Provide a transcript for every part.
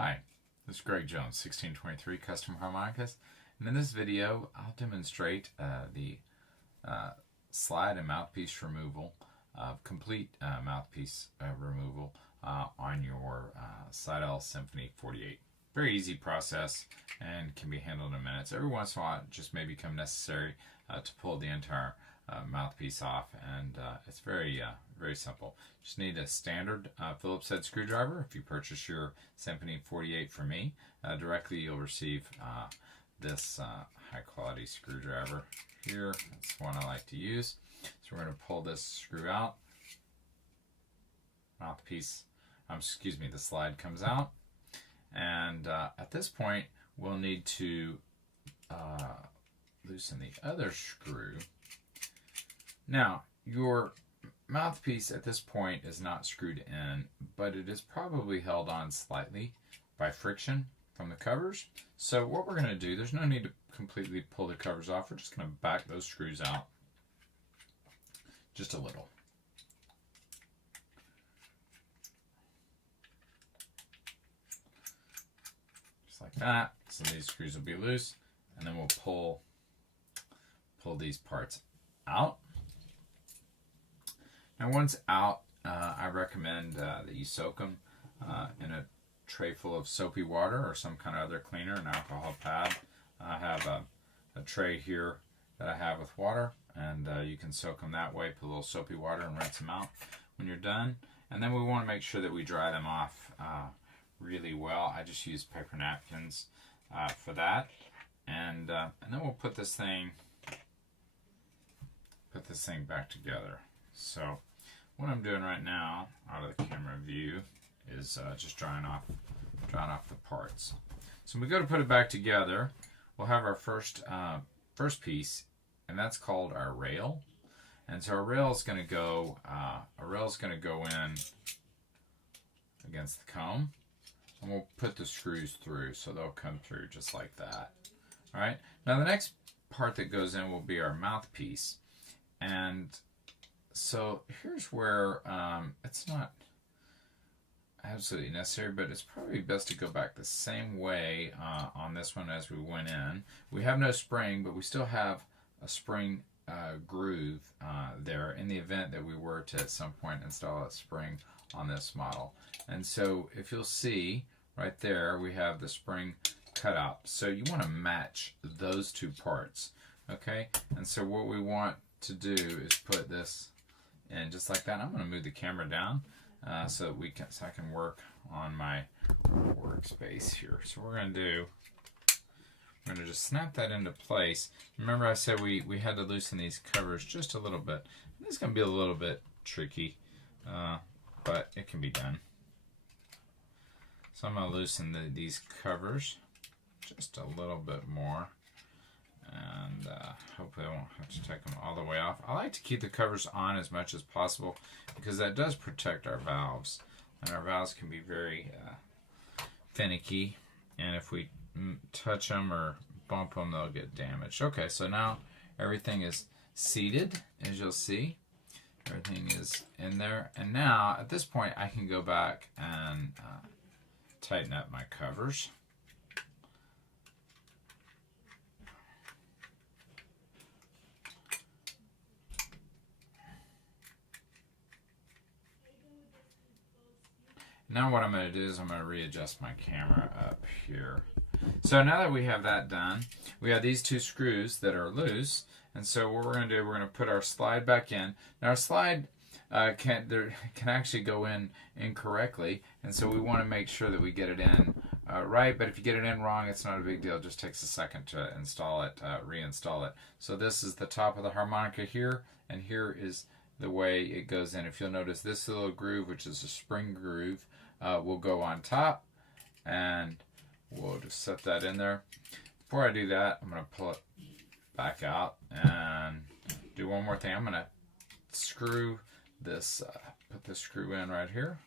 Hi, this is Greg Jones, 1623 Custom Harmonicas, and in this video I'll demonstrate the slide and mouthpiece removal, complete mouthpiece removal on your SYMPHONY Symphony 48. Very easy process and can be handled in minutes. Every once in a while it just may become necessary to pull the entire mouthpiece off, and it's very simple. Just need a standard Phillips head screwdriver. If you purchase your Symphony 48 from me directly, you'll receive this high quality screwdriver here. That's the one I like to use. So we're going to pull this screw out. Mouthpiece, the slide comes out, and at this point we'll need to loosen the other screw. Now, your mouthpiece at this point is not screwed in, but it is probably held on slightly by friction from the covers. So what we're going to do, there's no need to completely pull the covers off. We're just going to back those screws out just a little. Just like that. So these screws will be loose, and then we'll pull these parts out. Now once out, I recommend that you soak them in a tray full of soapy water or some kind of other cleaner, an alcohol pad. I have a tray here that I have with water, and you can soak them that way, put a little soapy water and rinse them out when you're done. And then we want to make sure that we dry them off really well. I just use paper napkins for that. And then we'll put this thing back together. So what I'm doing right now, out of the camera view, is just drying off the parts. So when we go to put it back together, we'll have our first piece, and that's called our rail. And so our rail is going to go in against the comb, and we'll put the screws through, so they'll come through just like that. All right. Now the next part that goes in will be our mouthpiece, and so here's where it's not absolutely necessary, but it's probably best to go back the same way on this one as we went in. We have no spring, but we still have a spring groove there in the event that we were to at some point install a spring on this model. And so if you'll see right there, we have the spring cut out. So you want to match those two parts, okay? And so what we want to do is put this in just like that. I'm going to move the camera down so I can work on my workspace here. So we're going to just snap that into place. Remember I said we had to loosen these covers just a little bit. This is going to be a little bit tricky, but it can be done. So I'm going to loosen these covers just a little bit more, and hopefully I won't have to take them all the way off. I like to keep the covers on as much as possible because that does protect our valves, and our valves can be very finicky, and if we touch them or bump them, they'll get damaged. Okay, so now everything is seated, as you'll see. Everything is in there, and now at this point I can go back and tighten up my covers. Now what I'm going to do is I'm going to readjust my camera up here. So now that we have that done, we have these two screws that are loose, and so what we're going to do, we're going to put our slide back in. Now our slide can actually go in incorrectly, and so we want to make sure that we get it in right, but if you get it in wrong, it's not a big deal. It just takes a second to install it, reinstall it. So this is the top of the harmonica here, and here is the way it goes in. If you'll notice, this little groove, which is a spring groove, will go on top, and we'll just set that in there. Before I do that, I'm going to pull it back out and do one more thing. I'm going to screw this, put this screw in right here,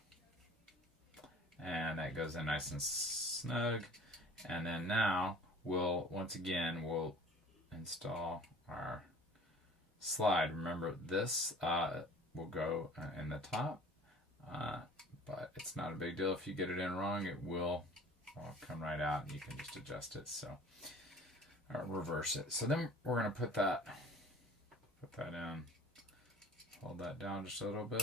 and that goes in nice and snug. And then now we'll install our slide. Remember, this will go in the top, but it's not a big deal if you get it in wrong. It will It'll come right out, and you can just adjust it. So, reverse it. So then we're going to put that in. Hold that down just a little bit.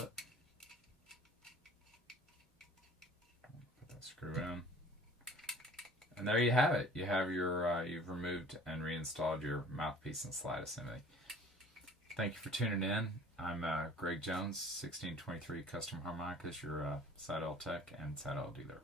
Put that screw in. And there you have it. You have your, you've removed and reinstalled your mouthpiece and slide assembly. Thank you for tuning in. I'm Greg Jones, 1623 Custom Harmonicas, your SYDEL tech and SYDEL dealer.